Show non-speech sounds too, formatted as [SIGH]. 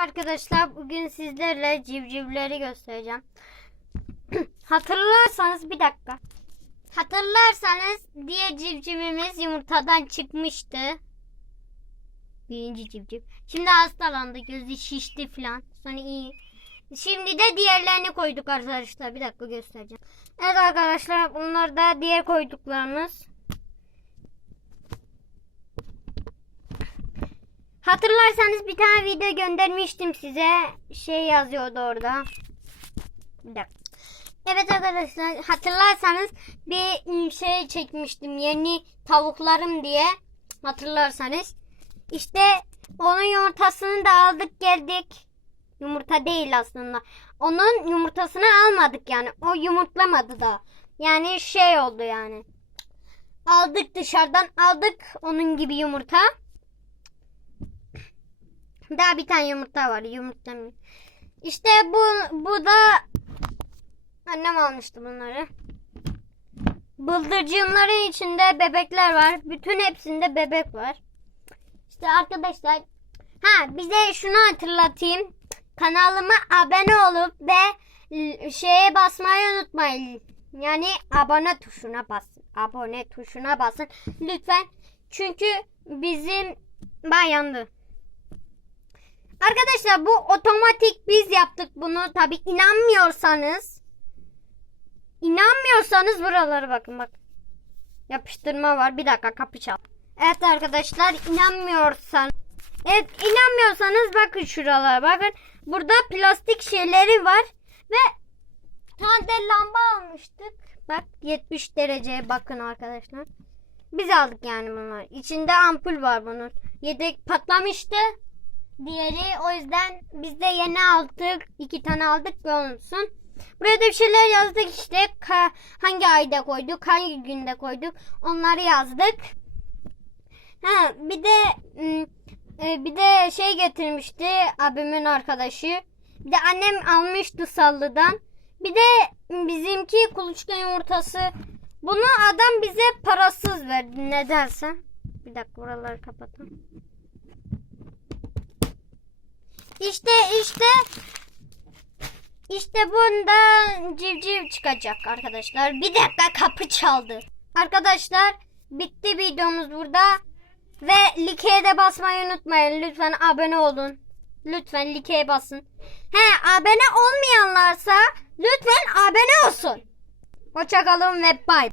arkadaşlar bugün sizlerle civcivleri göstereceğim. [CLEARS THROAT] Hatırlarsanız bir dakika. Hatırlarsanız diye civcivimiz yumurtadan çıkmıştı. Birinci civciv. Şimdi hastalandı. Gözü şişti falan. Sonra iyi. Şimdi de diğerlerini koyduk arkadaşlar. Bir dakika göstereceğim. Evet arkadaşlar bunlar da diğer koyduklarımız. Hatırlarsanız bir tane video göndermiştim size. Şey yazıyordu orada. Bir dakika. Evet arkadaşlar hatırlarsanız bir şey çekmiştim yeni tavuklarım diye hatırlarsanız. İşte onun yumurtasını da aldık geldik. Yumurta değil aslında. Onun yumurtasını almadık yani. O yumurtlamadı da. Yani şey oldu yani. Aldık dışarıdan aldık onun gibi yumurta. Daha bir tane yumurta var. Yumurta mı? İşte bu bu da annem almıştı bunları. Bıldırcınların içinde bebekler var. Bütün hepsinde bebek var. İşte arkadaşlar ha bize şunu hatırlatayım. Kanalıma abone olup ve şeye basmayı unutmayın. Yani abone tuşuna basın. Abone tuşuna basın. Lütfen. Çünkü bizim ben yandı. Arkadaşlar bu otomatik biz yaptık bunu. Tabi inanmıyorsanız inanmıyorsanız buralara bakın bak. Yapıştırma var. Bir dakika kapı çal. Evet arkadaşlar inanmıyorsan Evet inanmıyorsanız bakın şuralara bakın. Burada plastik şeyleri var ve tane lamba almıştık. Bak 70 dereceye bakın arkadaşlar. Biz aldık yani bunlar. İçinde ampul var bunun. Yedek patlamıştı. Diğeri o yüzden biz de yeni aldık. iki tane aldık olsun. Buraya da bir şeyler yazdık işte. Ka- hangi ayda koyduk, hangi günde koyduk. Onları yazdık. Ha bir de e, bir de şey getirmişti abimin arkadaşı. Bir de annem almıştı sallıdan. Bir de bizimki kuluçka yumurtası. Bunu adam bize parasız verdi nedense. Bir dakika buraları kapatalım. İşte işte işte bundan civciv çıkacak arkadaşlar. Bir dakika kapı çaldı. Arkadaşlar bitti videomuz burada. Ve likeye de basmayı unutmayın. Lütfen abone olun. Lütfen likeye basın. He abone olmayanlarsa lütfen abone olsun. Hoşçakalın ve bay.